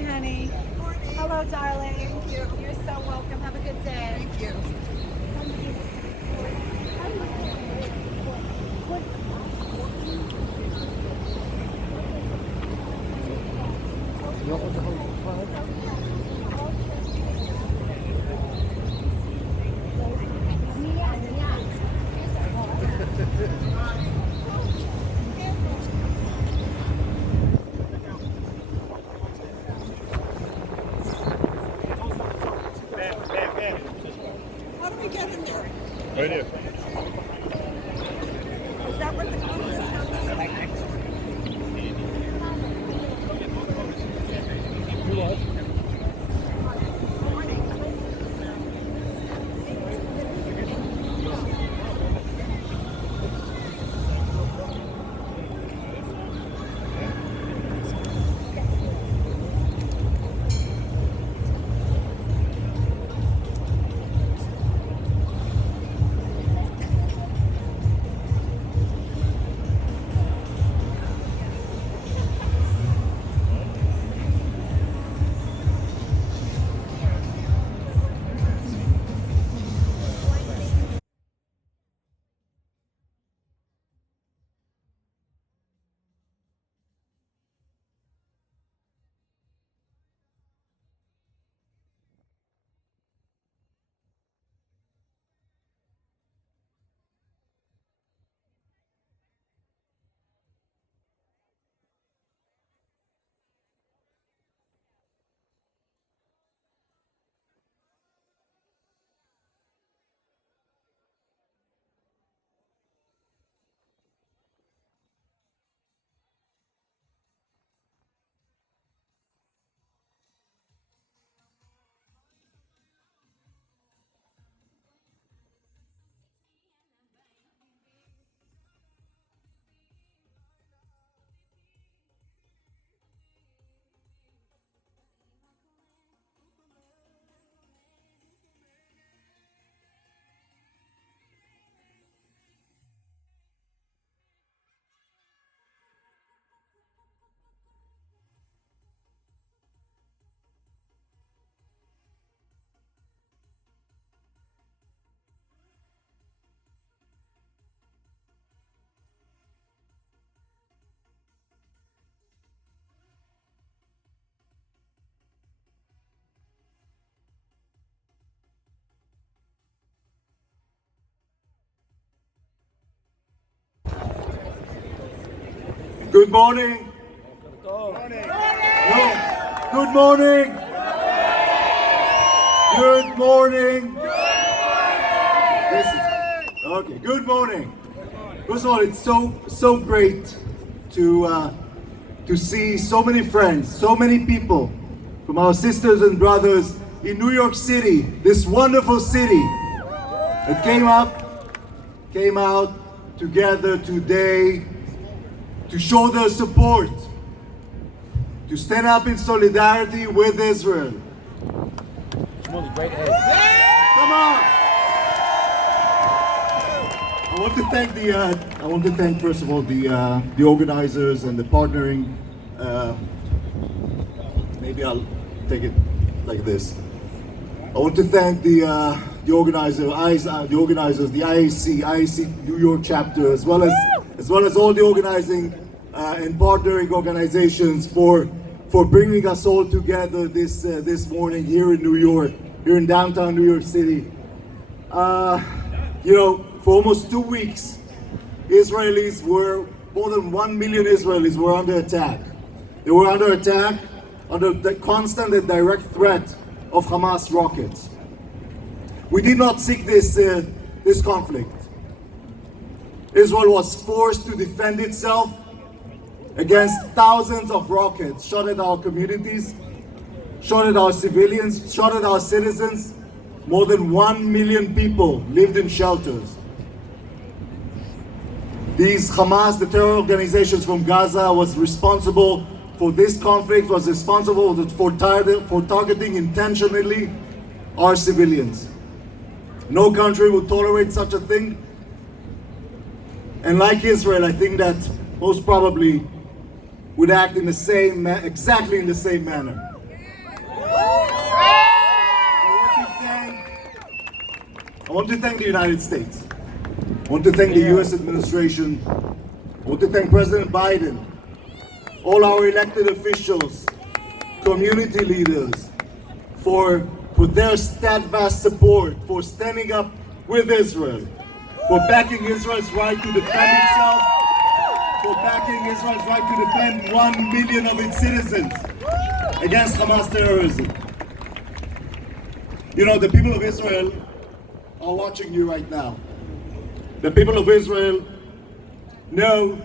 Hi, honey. Hello, darling. Thank you. You're so welcome. Have a good day. Thank you. How do we get in there? Right here. Is that what the code is? Good morning. No. Good morning. Good morning. Okay. Good morning. First of all, it's so great to see so many friends, so many people from our sisters and brothers in New York City, this wonderful city that came out together today to show their support, to stand up in solidarity with Israel. Come on! I want to thank first of all the organizers and the partnering. Maybe I'll take it like this. I want to thank the organizers, the IAC New York chapter, as well as all the organizing and partnering organizations for bringing us all together this morning here in New York, here in downtown New York City. For almost 2 weeks, more than 1 million Israelis were under attack. They were under attack under the constant and direct threat of Hamas rockets. We did not seek this conflict. Israel was forced to defend itself against thousands of rockets shot at our communities, shot at our civilians, shot at our citizens. More than 1 million people lived in shelters. These Hamas, the terror organizations from Gaza, was responsible for this conflict, was responsible for targeting intentionally our civilians. No country would tolerate such a thing. And like Israel, I think that most probably would act in exactly in the same manner. I want to thank the United States. I want to thank the US administration. I want to thank President Biden, all our elected officials, community leaders, for their steadfast support, for standing up with Israel, for backing Israel's right to defend itself, for backing Israel's right to defend 1 million of its citizens against Hamas terrorism. You know, the people of Israel are watching you right now. The people of Israel know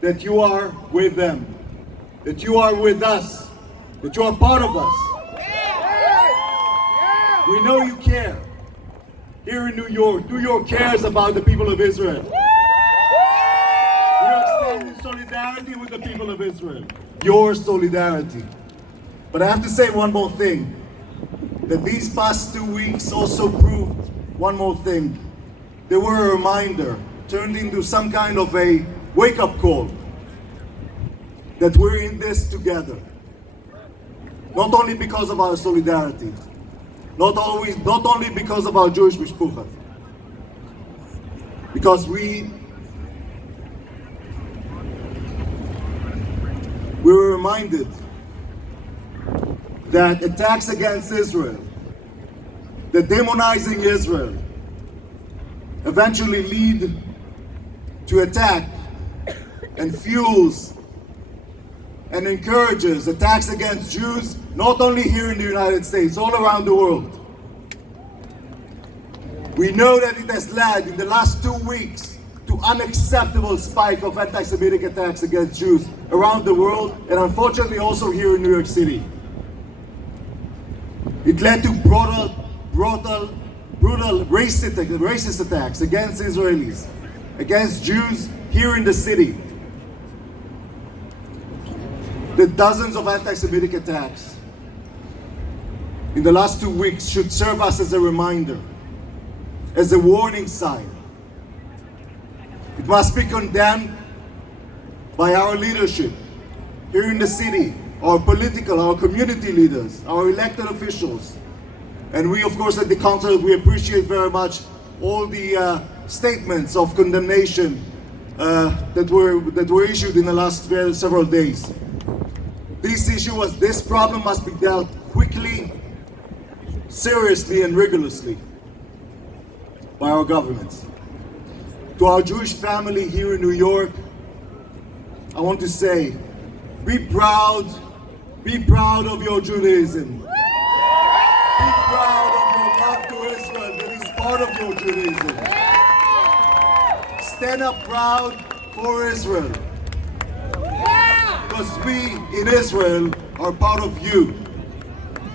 that you are with them, that you are with us, that you are part of us. We know you care. Here in New York cares about the people of Israel. We are extending solidarity with the people of Israel. Your solidarity. But I have to say one more thing, that these past 2 weeks also proved one more thing. They were a reminder, turned into some kind of a wake-up call, that we're in this together. Not only because of our solidarity, not only because of our Jewish mishpucha, because we were reminded that attacks against Israel, that demonizing Israel, eventually lead to attack and fuels and encourages attacks against Jews, not only here in the United States, all around the world. We know that it has led in the last 2 weeks to unacceptable spike of anti-Semitic attacks against Jews around the world, and unfortunately also here in New York City. It led to brutal racist attacks against Israelis, against Jews here in the city. The dozens of anti-Semitic attacks in the last 2 weeks should serve us as a reminder, as a warning sign. It must be condemned by our leadership here in the city, our political, our community leaders, our elected officials. And we, of course, at the Consul, we appreciate very much all the statements of condemnation that were issued in the last several days. This problem must be dealt quickly, seriously, and rigorously by our governments. To our Jewish family here in New York, I want to say, be proud of your Judaism. Be proud of your love to Israel that is part of your Judaism. Stand up proud for Israel. Because we in Israel are part of you.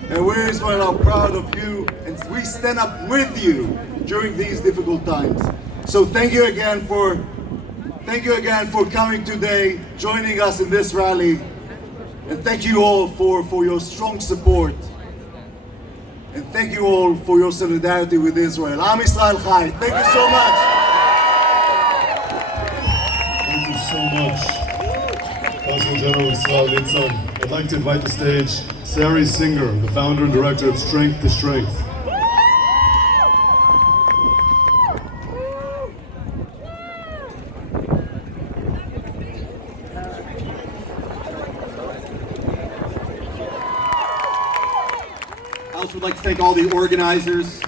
And we in Israel are proud of you, and we stand up with you during these difficult times. So thank you again for coming today, joining us in this rally. And thank you all for your strong support. And thank you all for your solidarity with Israel. Am Yisrael Chai. Thank you so much. Thank you so much, Consul General Iscol Nizan. I'd like to invite to the stage Sari Singer, the founder and director of Strength to Strength. I also would like to thank all the organizers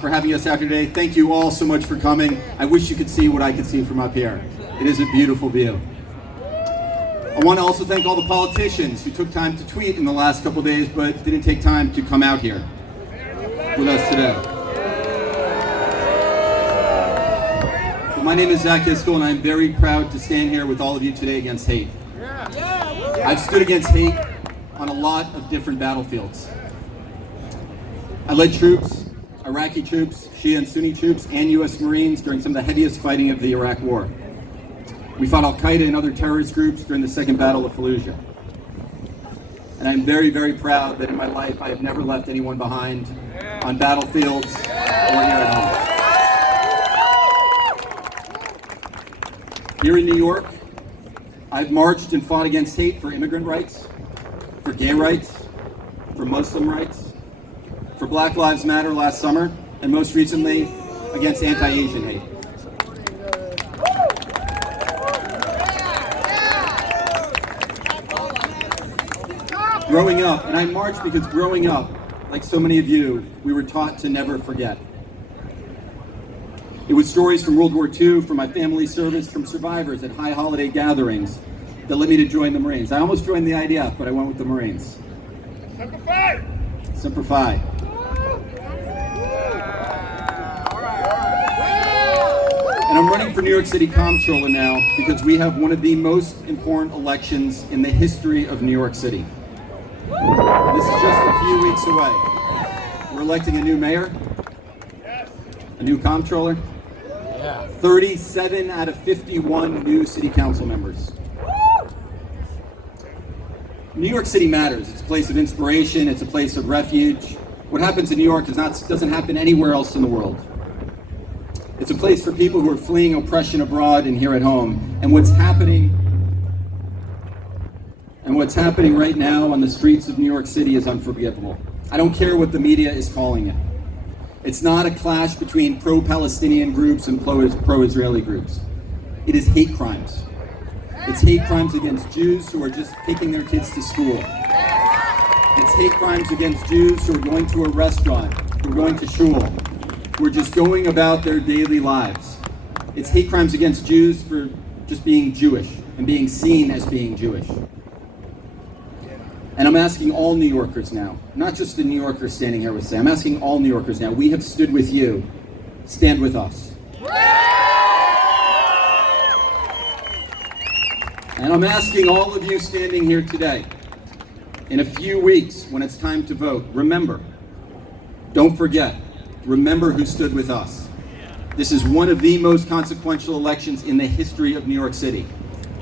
for having us out here today. Thank you all so much for coming. I wish you could see what I could see from up here. It is a beautiful view. I want to also thank all the politicians who took time to tweet in the last couple days but didn't take time to come out here with us today. So my name is Zach Iscol, and I'm very proud to stand here with all of you today against hate. I've stood against hate on a lot of different battlefields. I led troops, Iraqi troops, Shia and Sunni troops, and US Marines during some of the heaviest fighting of the Iraq War. We fought Al-Qaeda and other terrorist groups during the Second Battle of Fallujah. And I'm very, very proud that in my life I have never left anyone behind on battlefields or here at home. Here in New York, I've marched and fought against hate for immigrant rights, for gay rights, for Muslim rights, for Black Lives Matter last summer, and most recently, against anti-Asian hate. Growing up, and I march because growing up, like so many of you, we were taught to never forget. It was stories from World War II, from my family service, from survivors at high holiday gatherings that led me to join the Marines. I almost joined the IDF, but I went with the Marines. Semper Fi! Semper Fi. And I'm running for New York City Comptroller now because we have one of the most important elections in the history of New York City. This is just a few weeks away. We're electing a new mayor, a new comptroller, 37 out of 51 new city council members. New York City matters. It's a place of inspiration. It's a place of refuge. What happens in New York doesn't happen anywhere else in the world. It's a place for people who are fleeing oppression abroad and here at home. And what's happening right now on the streets of New York City is unforgivable. I don't care what the media is calling it. It's not a clash between pro-Palestinian groups and pro-Israeli groups. It is hate crimes. It's hate crimes against Jews who are just taking their kids to school. It's hate crimes against Jews who are going to a restaurant, who are going to shul, who are just going about their daily lives. It's hate crimes against Jews for just being Jewish and being seen as being Jewish. And I'm asking all New Yorkers now, not just the New Yorkers standing here with say, I'm asking all New Yorkers now, we have stood with you, stand with us. And I'm asking all of you standing here today, in a few weeks when it's time to vote, remember, don't forget, remember who stood with us. This is one of the most consequential elections in the history of New York City.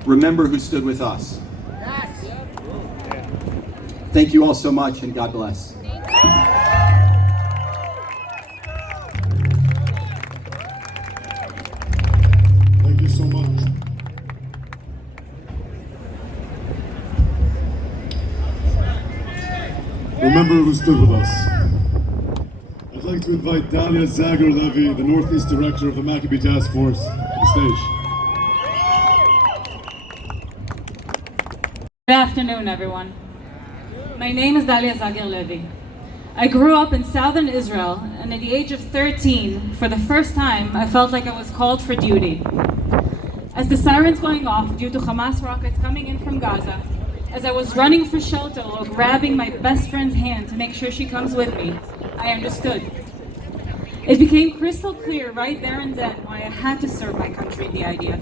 Remember who stood with us. Thank you all so much, and God bless. Thank you so much. Remember who stood with us. I'd like to invite Donna Zagger Levy, the Northeast Director of the Maccabee Task Force, to the stage. Good afternoon, everyone. My name is Donna Zagger Levy. I grew up in southern Israel, and at the age of 13, for the first time, I felt like I was called for duty. As the sirens going off due to Hamas rockets coming in from Gaza, as I was running for shelter or grabbing my best friend's hand to make sure she comes with me, I understood. It became crystal clear right there and then why I had to serve my country in the IDF.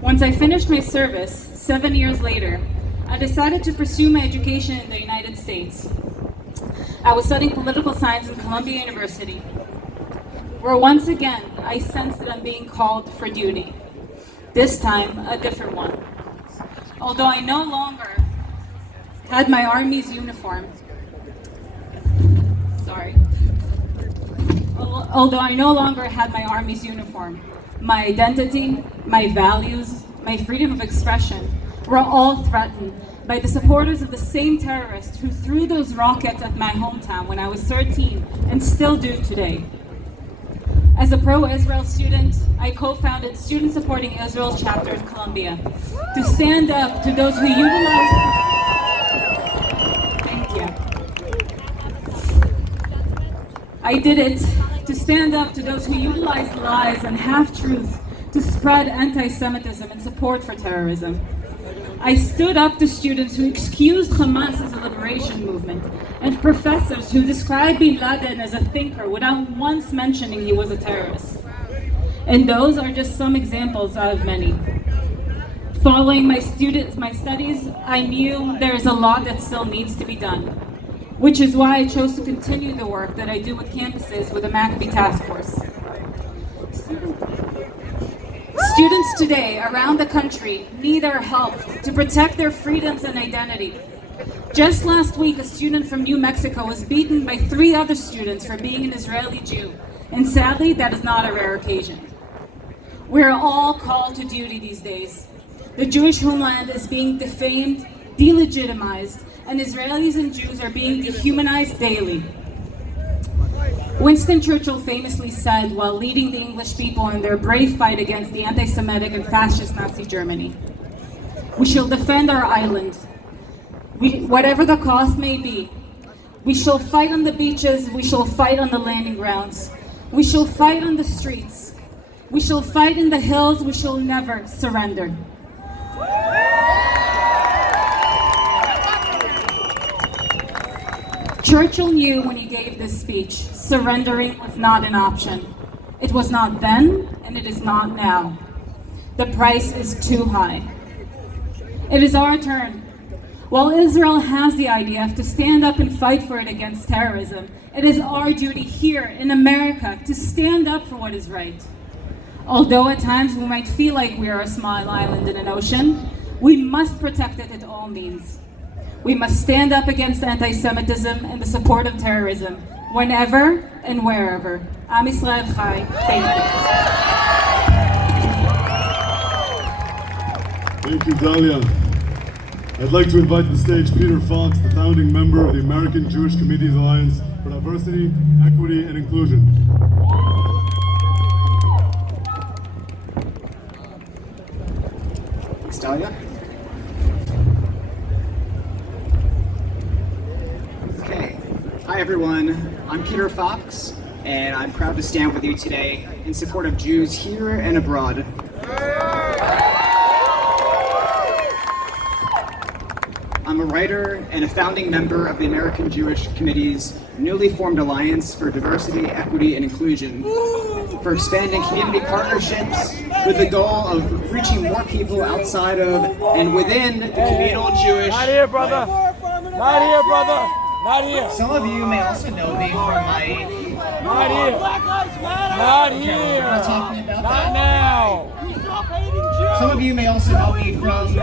Once I finished my service, 7 years later, I decided to pursue my education in the United States. I was studying political science at Columbia University, where once again I sensed that I'm being called for duty. This time, a different one. Although I no longer had my Army's uniform, my identity, my values, my freedom of expression were all threatened by the supporters of the same terrorists who threw those rockets at my hometown when I was 13 and still do today. As a pro-Israel student, I co-founded Student Supporting Israel chapter at Columbia to stand up to those who utilize... Thank you. I did it to stand up to those who utilize lies and half-truth to spread anti-Semitism and support for terrorism. I stood up to students who excused Hamas as a liberation movement and professors who described bin Laden as a thinker without once mentioning he was a terrorist. And those are just some examples out of many. Following my studies, I knew there's a lot that still needs to be done, which is why I chose to continue the work that I do with campuses with the Maccabee Task Force. Students today around the country need our help to protect their freedoms and identity. Just last week, a student from New Mexico was beaten by 3 other students for being an Israeli Jew, and sadly, that is not a rare occasion. We're all called to duty these days. The Jewish homeland is being defamed, delegitimized, and Israelis and Jews are being dehumanized daily. Winston Churchill famously said while leading the English people in their brave fight against the anti-Semitic and fascist Nazi Germany, "We shall defend our island, whatever the cost may be. We shall fight on the beaches, we shall fight on the landing grounds. We shall fight on the streets. We shall fight in the hills, we shall never surrender." Churchill knew when he gave this speech, surrendering was not an option. It was not then, and it is not now. The price is too high. It is our turn. While Israel has the IDF to stand up and fight for it against terrorism, it is our duty here in America to stand up for what is right. Although at times we might feel like we are a small island in an ocean, we must protect it at all means. We must stand up against anti-Semitism and the support of terrorism, whenever and wherever. Am Yisrael Chai. Thank you. Thank you, Dalia. I'd like to invite to the stage Peter Fox, the founding member of the American Jewish Committees Alliance for Diversity, Equity, and Inclusion. Thanks, Dalia. Okay. Hi, everyone. I'm Peter Fox, and I'm proud to stand with you today in support of Jews here and abroad. I'm a writer and a founding member of the American Jewish Committee's newly formed Alliance for Diversity, Equity, and Inclusion, for expanding community partnerships with the goal of reaching more people outside of and within the communal Jewish. Not here, brother. Not here, brother. Not here. Some of you may also know me from my. Not here. Not here. We're not talking about Not that. now. Some of you may also know me from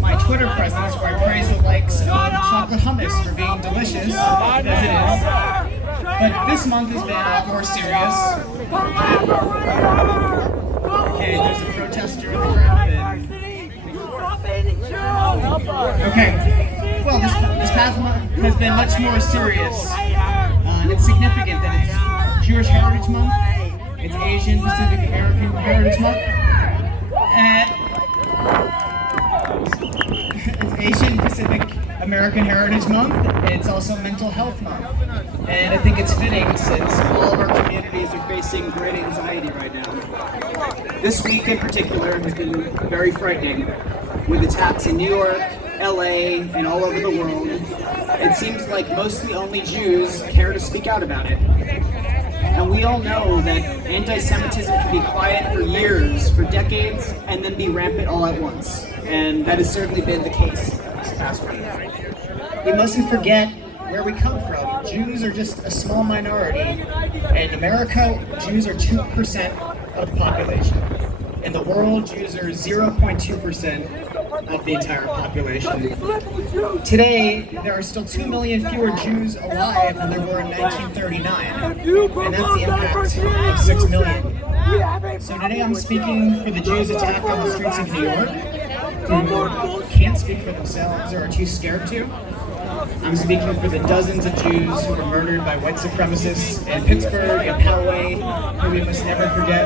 my Twitter presence, where I praise the likes of chocolate hummus for being delicious, as it is. But this month has been a lot more serious. Okay, there's a protester in the crowd. Okay, well, this past month has been much more serious. And it's significant that it's Jewish Heritage Month, it's Asian Pacific American Heritage Month, and it's Asian Pacific American Heritage Month. It's also Mental Health Month. And I think it's fitting since all of our communities are facing great anxiety right now. This week in particular has been very frightening, with attacks in New York, LA, and all over the world. It seems like mostly only Jews care to speak out about it. And we all know that anti-Semitism can be quiet for years, for decades, and then be rampant all at once. And that has certainly been the case this past week. We mustn't forget where we come from. Jews are just a small minority. In America, Jews are 2% of the population. In the world, Jews are 0.2% of the entire population. Today, there are still 2 million fewer Jews alive than there were in 1939, and that's the impact of 6 million. So today I'm speaking for the Jews attacked on the streets of New York, who can't speak for themselves or are too scared to. I'm speaking for the dozens of Jews who were murdered by white supremacists in Pittsburgh and Poway, who we must never forget.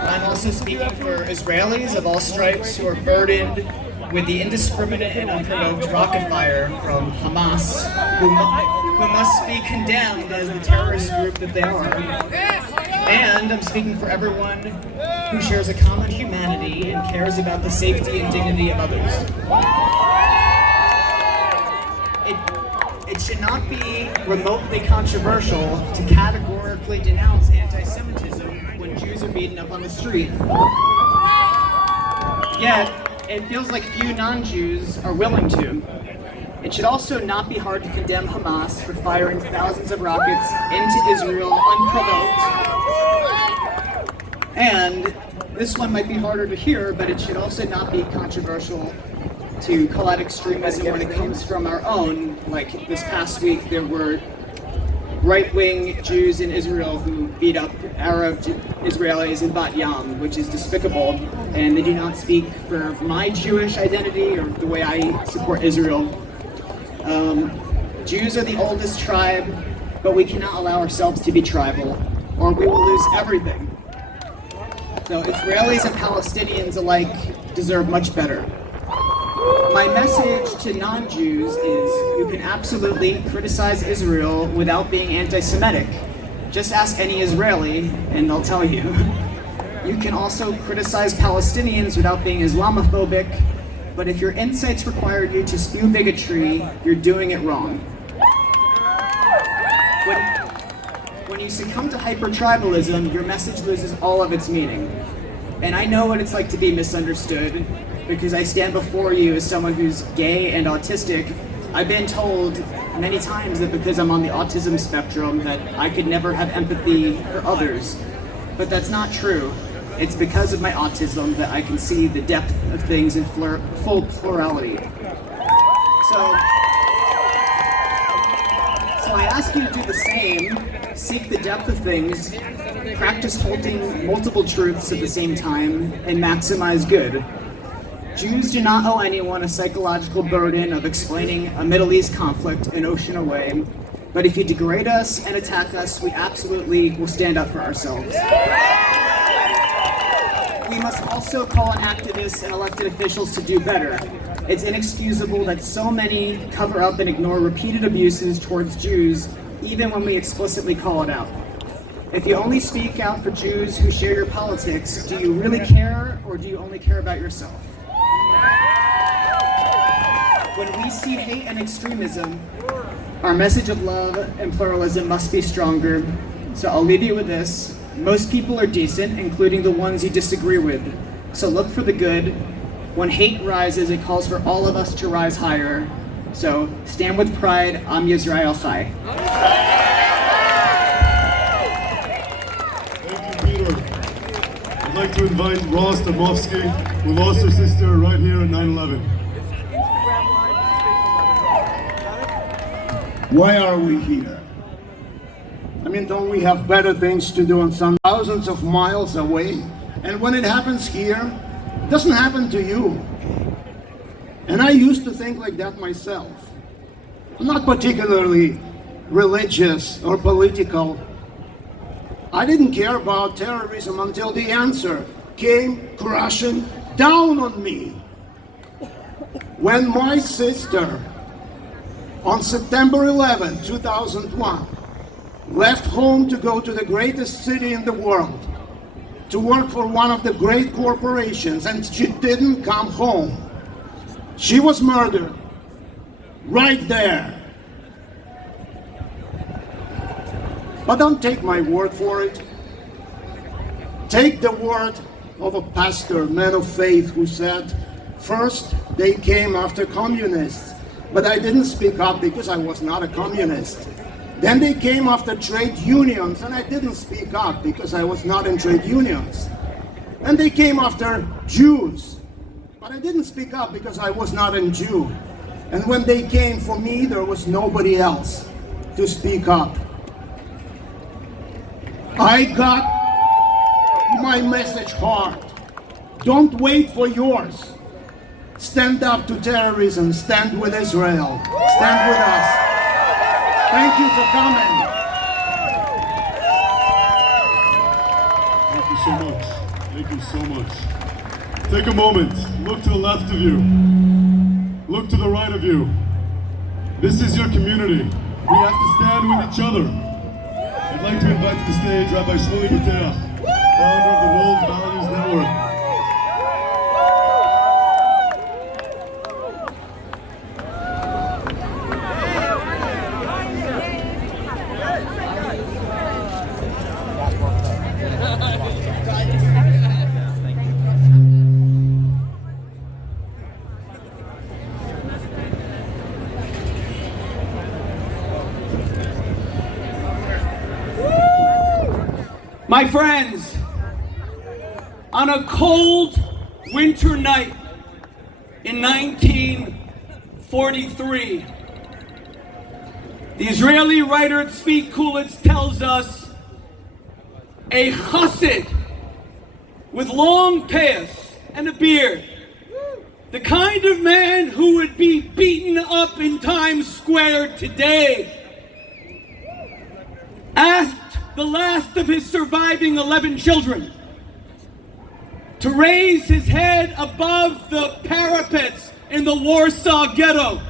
I'm also speaking for Israelis of all stripes who are burdened with the indiscriminate and unprovoked rocket fire from Hamas, who must be condemned as the terrorist group that they are. And I'm speaking for everyone who shares a common humanity and cares about the safety and dignity of others. It should not be remotely controversial to categorically denounce anti-Semitism when Jews are beaten up on the street. Yet, it feels like few non-Jews are willing to. It should also not be hard to condemn Hamas for firing thousands of rockets into Israel unprovoked. And this one might be harder to hear, but it should also not be controversial to call out extremism when it comes from our own. Like this past week, there were right-wing Jews in Israel who beat up Arab Israelis in Bat Yam, which is despicable, and they do not speak for my Jewish identity or the way I support Israel. Jews are the oldest tribe, but we cannot allow ourselves to be tribal, or we will lose everything. So Israelis and Palestinians alike deserve much better. My message to non-Jews is you can absolutely criticize Israel without being anti-Semitic. Just ask any Israeli and they'll tell you. You can also criticize Palestinians without being Islamophobic, but if your insights require you to spew bigotry, you're doing it wrong. When you succumb to hyper-tribalism, your message loses all of its meaning. And I know what it's like to be misunderstood, because I stand before you as someone who's gay and autistic. I've been told many times that because I'm on the autism spectrum that I could never have empathy for others. But that's not true. It's because of my autism that I can see the depth of things in full plurality. So I ask you to do the same, seek the depth of things, practice holding multiple truths at the same time, and maximize good. Jews do not owe anyone a psychological burden of explaining a Middle East conflict an ocean away, but if you degrade us and attack us, we absolutely will stand up for ourselves. We must also call on activists and elected officials to do better. It's inexcusable that so many cover up and ignore repeated abuses towards Jews, even when we explicitly call it out. If you only speak out for Jews who share your politics, do you really care, or do you only care about yourself? When we see hate and extremism, our message of love and pluralism must be stronger. So I'll leave you with this. Most people are decent, including the ones you disagree with. So look for the good. When hate rises, it calls for all of us to rise higher. So stand with pride. Am Yisrael Chai. Thank you, Peter. I'd like to invite Ross Damovsky, who lost her sister right here in 9/11. Why are we here? I mean, don't we have better things to do on some thousands of miles away? And when it happens here, it doesn't happen to you. And I used to think like that myself. I'm not particularly religious or political. I didn't care about terrorism until the answer came crashing down on me. When my sister, on September 11, 2001, left home to go to the greatest city in the world, to work for one of the great corporations, and she didn't come home. She was murdered right there. But don't take my word for it. Take the word of a pastor, man of faith, who said, first they came after communists, but I didn't speak up because I was not a communist. Then they came after trade unions, and I didn't speak up because I was not in trade unions. And they came after Jews, but I didn't speak up because I was not a Jew. And when they came for me, there was nobody else to speak up. I got my message hard. Don't wait for yours. Stand up to terrorism. Stand with Israel. Stand with us. Thank you for coming. Thank you so much. Thank you so much. Take a moment. Look to the left of you. Look to the right of you. This is your community. We have to stand with each other. I'd like to invite to the stage Rabbi Shmuley Bateach, founder of the World Values Network. My friends, on a cold winter night in 1943, the Israeli writer Tzvi Kulitz tells us a chassid with long payas and a beard the kind of man who would be beaten up in Times Square today, asked the last of his surviving 11 children to raise his head above the parapets in the Warsaw Ghetto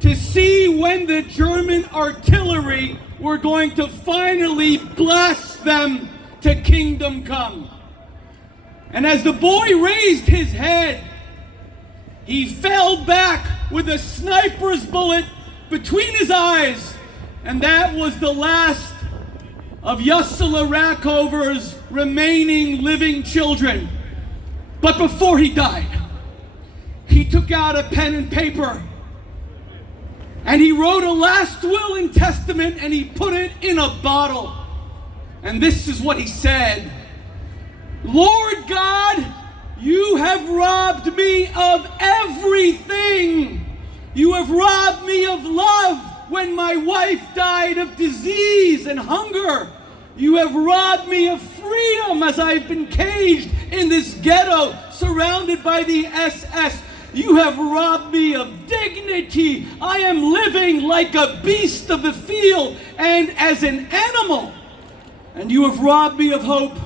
to see when the German artillery were going to finally blast them to kingdom come. And as the boy raised his head, he fell back with a sniper's bullet between his eyes, and that was the last of Yossela Rackover's remaining living children. But before he died, he took out a pen and paper, and he wrote a last will and testament, and he put it in a bottle. And this is what he said: Lord God, you have robbed me of everything. You have robbed me of love when my wife died of disease and hunger. You have robbed me of freedom as I've been caged in this ghetto surrounded by the SS. You have robbed me of dignity. I am living like a beast of the field and as an animal. And you have robbed me of hope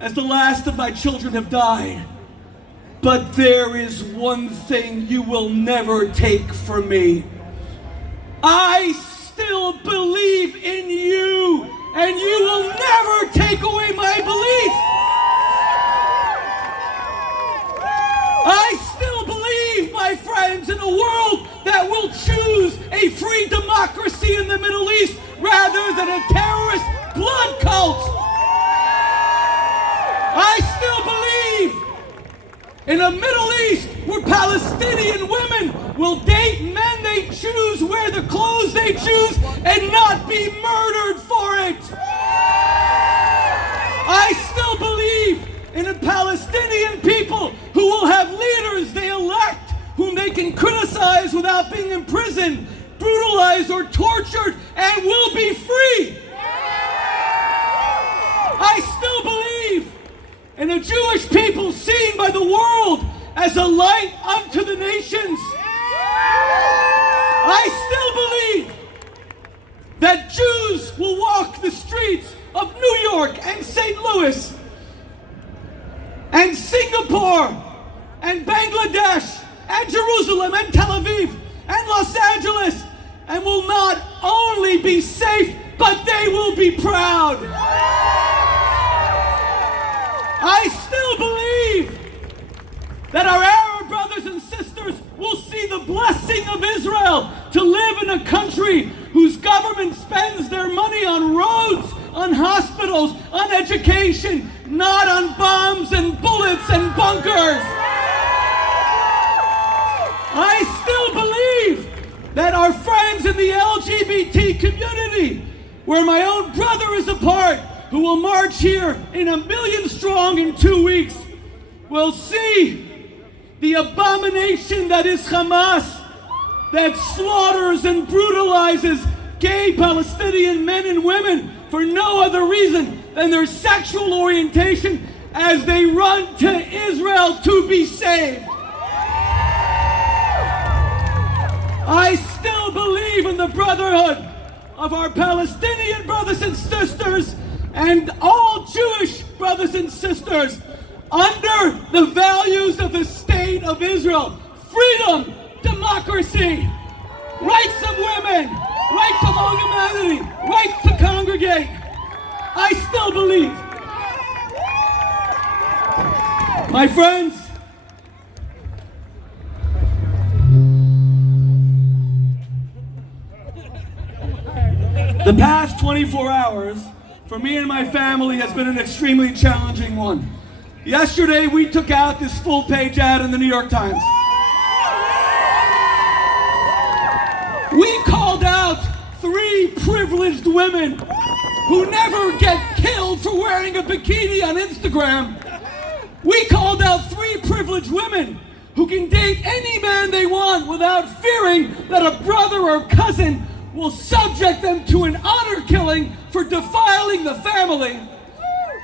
as the last of my children have died. But there is one thing you will never take from me. I still believe in you, and you will never take away my belief. I still believe, my friends, in a world that will choose a free democracy in the Middle East rather than a terrorist blood cult. I still believe in a Middle East where Palestinian women will date men they choose, wear the clothes they choose, and not be murdered for it. I still believe in a Palestinian people who will have leaders they elect whom they can criticize without being imprisoned, brutalized, or tortured, and will be free. I still believe in a Jewish people seen by the world as a light unto the nations. I still believe that Jews will walk the streets of New York and St. Louis and Singapore and Bangladesh and Jerusalem and Tel Aviv and Los Angeles and will not only be safe, but they will be proud. I still believe that our Arab brothers and sisters will see the blessing of Israel to live in a country whose government spends their money on roads, on hospitals, on education, not on bombs and bullets and bunkers. I still believe that our friends in the LGBT community, where my own brother is a part, who will march here in 1 million strong in 2 weeks, will see the abomination that is Hamas, that slaughters and brutalizes gay Palestinian men and women for no other reason than their sexual orientation as they run to Israel to be saved. I still believe in the brotherhood of our Palestinian brothers and sisters and all Jewish brothers and sisters under the values of the state of Israel. Freedom, democracy, rights of women, rights of all humanity, rights to congregate. I still believe. My friends, the past 24 hours for me and my family has been an extremely challenging one. Yesterday, we took out this full-page ad in the New York Times. We called out 3 privileged women who never get killed for wearing a bikini on Instagram. We called out 3 privileged women who can date any man they want without fearing that a brother or cousin will subject them to an honor killing for defiling the family,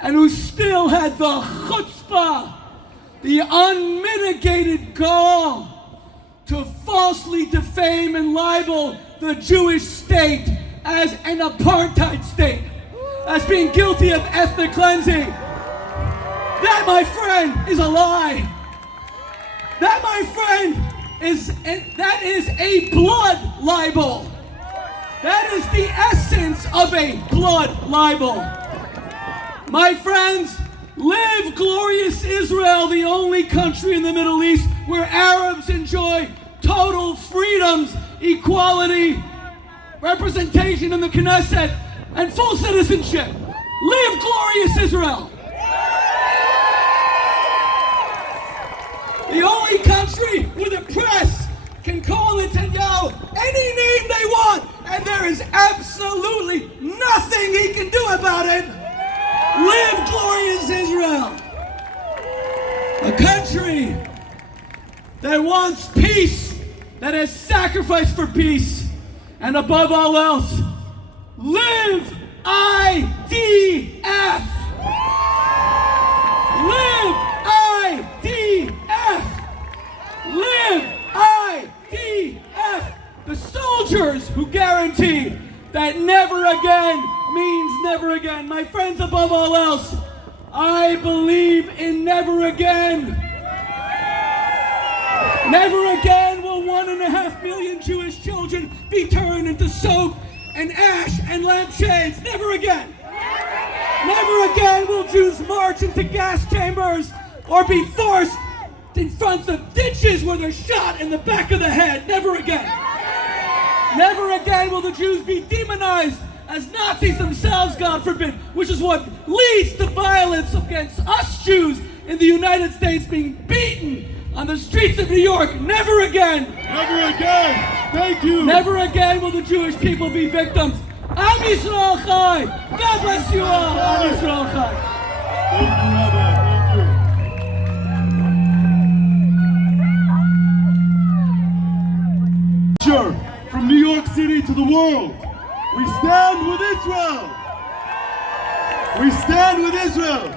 and who still had the chutzpah the unmitigated gall to falsely defame and libel the Jewish state as an apartheid state, as being guilty of ethnic cleansing. That, my friend, is a lie. That, my friend, is a blood libel. That is the essence of a blood libel. My friends, live glorious Israel, the only country in the Middle East where Arabs enjoy total freedoms, equality, representation in the Knesset, and full citizenship. Live glorious Israel. The only country where the press can call Netanyahu any name they want, and there is absolutely nothing he can do about it. Live glorious Israel. A country that wants peace, that has sacrificed for peace, and above all else, live IDF. Live IDF. Live IDF. The soldiers who guarantee that never again means never again. My friends, above all else, I believe in never again. Never again will 1.5 million Jewish children be turned into soap and ash and lampshades. Never again. Never again will Jews march into gas chambers or be forced in front of ditches where they're shot in the back of the head. Never again. Never again will the Jews be demonized as Nazis themselves, God forbid, which is what leads to violence against us Jews in the United States being beaten on the streets of New York. Never again. Never again. Thank you. Never again will the Jewish people be victims. Am Yisrael Chai. God bless you all. Am Yisrael Chai. Thank you, Rabbi. Thank you. Sure. From New York City to the world, we stand with Israel. We stand with Israel.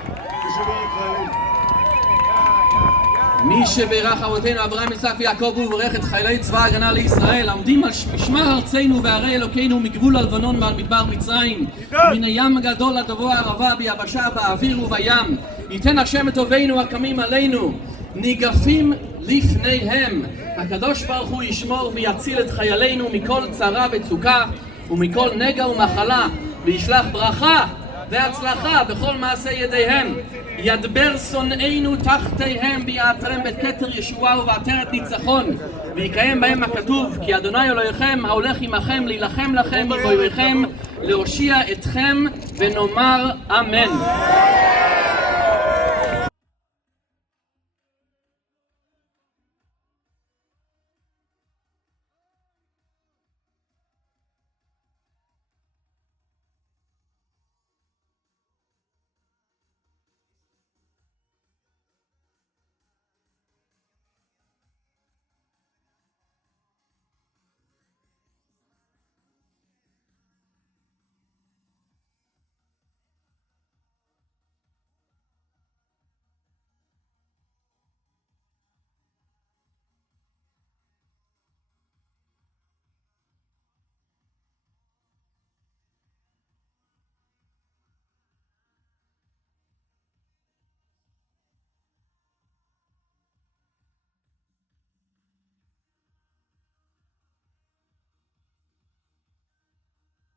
מי שברך אבותינו אברהם, יצחק ויעקב וברך את חיילי צבא ההגנה לישראל העומדים על משמר ארצנו וערי אלוקינו מגבול הלבנון ועל מדבר מצרים מן הים הגדול עד לבוא הערבה ביבשה באוויר ובים ייתן השם את טובינו הקמים עלינו ניגפים לפניהם הקדוש ברוך הוא ישמור ויציל את חיילינו מכל צרה וצוקה ומכל נגע ומחלה וישלח ברכה והצלחה בכל מעשה ידיהם ידבר שונאינו תחתיהם ויעטרם בכתר ישועה ובעטרת ניצחון ויקיים בהם הכתוב כי אדוני אלוהיכם ההולך עמכם להילחם לכם מבויריכם להושיע אתכם ונאמר אמן.